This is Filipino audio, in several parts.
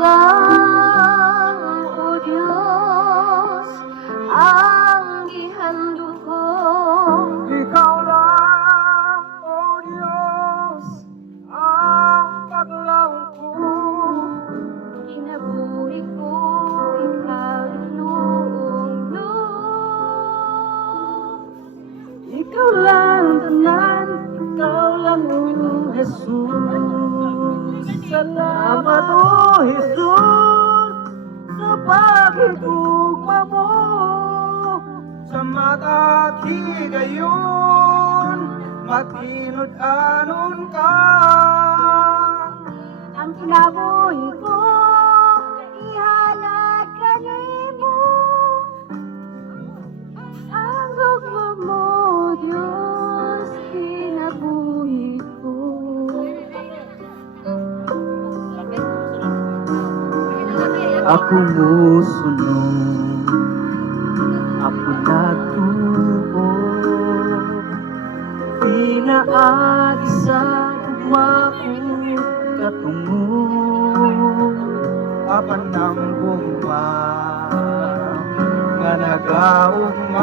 lang, O Diyos, ang gihandog ko. Ikaw lang, O Diyos, ang paglaong ko. Kinabuhi ko, ikaw noong Ikaw lang tanan, ikaw lang o Jesus. Salamat o Jesus sa pagtugma mo. Sa mata at higayon, matinod anon ka. ang kinabuhi ko, ihalad ka nimo. Ang gugma mo, Diyos, kinabuhi ko. Ako musunod, ako natuo. Pinaagi sa gugmaon katungo. Apan ng bumba nga nagaugman,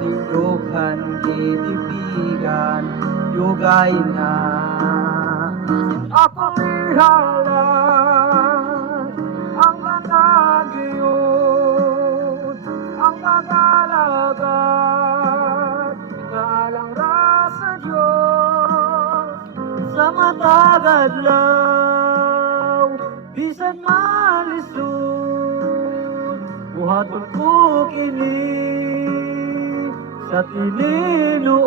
nindughan gitipigan, yugay na. Ako ihalat ang kanagiyon, ang magalagat, ngalang rasa Diyos. Sa matagad law, bisan malisod, buhaton ko kini sa tininuod.